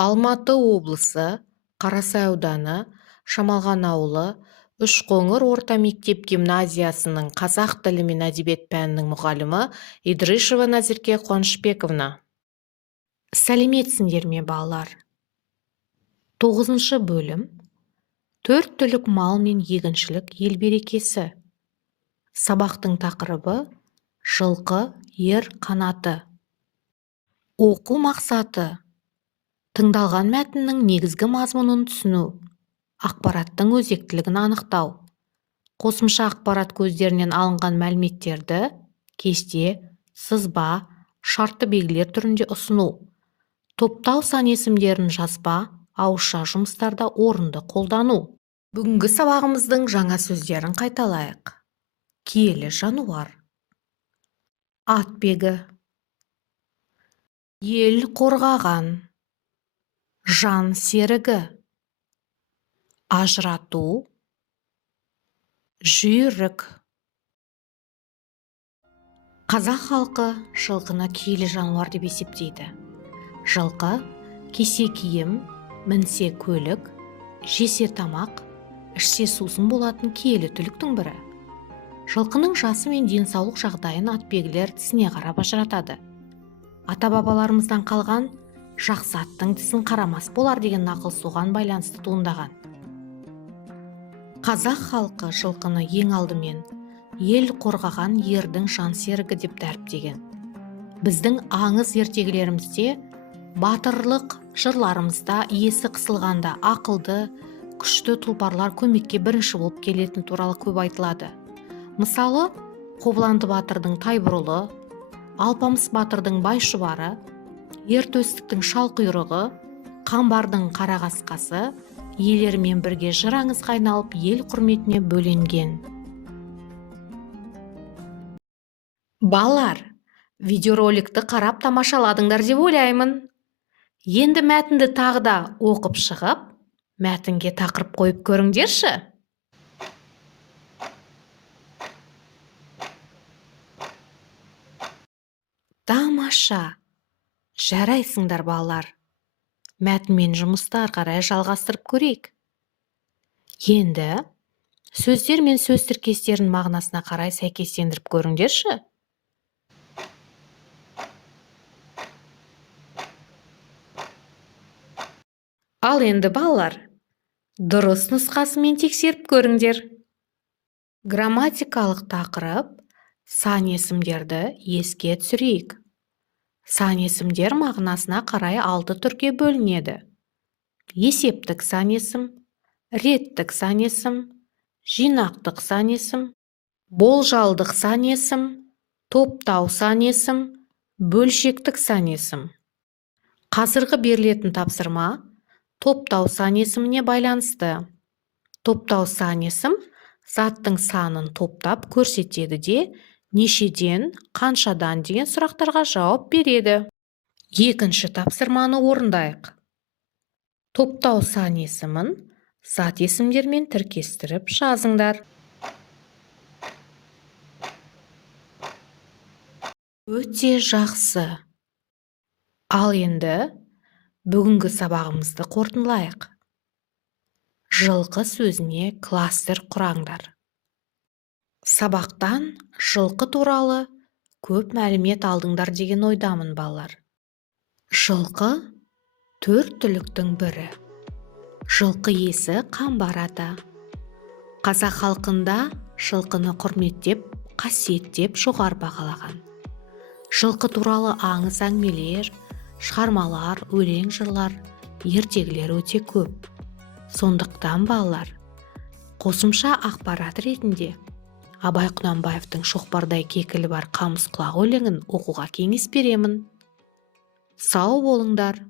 Алматы облысы, Қарасай ауданы, Шамалған ауылы, Үшқоңыр орта мектеп-гимназиясының қазақ тілі мен әдебиет пәнінің мұғалімі Идрышева Назерке Қуанышбековна. Сәлеметсіңдер ме, балалар? 9 бөлім. 4 түлік мал мен егіншілік ел берекесі. Сабақтың тақырыбы жылқы, ер қанаты. Оқу мақсаты: тыңдалған мәтіннің негізгі мазмұнын түсіну, ақпараттың өзектілігін анықтау, қосымша ақпарат көздерінен алынған мәліметтерді кесте, сызба, шартты белгілер түрінде ұсыну, топтау сан есімдерін жазба, ауызша жұмыстарда орынды қолдану. Бүгінгі сабағымыздың жаңа сөздерін қайталайық. Киелі жануар, атбегі, ел қорғаған, жан серігі, ажырату, жүйрік. Қазақ халқы жылқыны киелі жануар деп есептейді. Жылқы кисе киім, мінсе көлік, жесе тамақ, ішсе сусын болатын киелі түліктің бірі. Жылқының жасы мен денсаулық жағдайын атбегілер тісіне қарап ажыратады. Ата-бабаларымыздан қалған жақсы аттың тісін қарамас болар деген нақыл соған байланысты туындаған. Қазақ халқы жылқыны ең алдымен ел қорғаған ердің жан серігі деп дәріптеген. Біздің аңыз ертегілерімізде, батырлық жырларымызда иесі қысылғанда ақылды, күшті тұлпарлар көмекке бірінші болып келетін туралы көп айтылады. Мысалы, Қобыланды батырдың Тайбұрылы, Алпамыс батырдың Байшұбары, Ертөстіктің Шалқұйрығы, Қамбардың Қарақасқасы иелерімен бірге жыр аңызға айналып ел құрметіне бөленген. Балалар, видеороликті қарап тамашаладыңдар деп ойлаймын. Енді мәтінді тағы да оқып шығып, мәтінге тақырып қойып көріңдерші. Тамаша. Жарайсыңдар, балалар. Мәтінмен жұмысты ары қарай жалғастырып көрейік. Енді сөздер мен сөз тіркестерін мағынасына қарай сәйкестендіріп көріңдерші. Ал енді, балалар, дұрыс нұсқасымен тексеріп көріңдер. Грамматикалық тақырып: сан есімдерді еске түсірейік. Сан есімдер мағынасына қарай 6 түрге бөлінеді. Есептік сан есім, реттік сан есім, жинақтық сан есім, болжалдық сан есім, топтау сан есім, бөлшектік сан есім. Қазіргі берілетін тапсырма топтау сан есіміне байланысты. Топтау сан есім заттың санын топтап көрсетеді де, нешеден, қаншадан деген сұрақтарға жауап береді. Екінші тапсырманы орындайық. Топтау сан есімін зат есімдермен тіркестіріп жазыңдар. Өте жақсы. Ал енді бүгінгі сабағымызды қорытындылайық. Жылқы сөзіне кластер құраңдар. Сабақтан жылқы туралы көп мәлімет алдыңдар деген ойдамын, балалар. Жылқы 4 түліктің бірі. Жылқы иесі Қамбар ата. Қазақ халқында жылқыны құрметтеп, қасиеттеп жоғары бағалаған. Жылқы туралы аңыз әңгімелер, шығармалар, өлең жырлар, ертегілер өте көп. Сондықтан, балалар, қосымша ақпарат ретінде Абай Құнанбаевтың Шоқпардай кекілі бар қамыс құлақ өлеңін оқуға кеңес беремін. Сау болыңдар.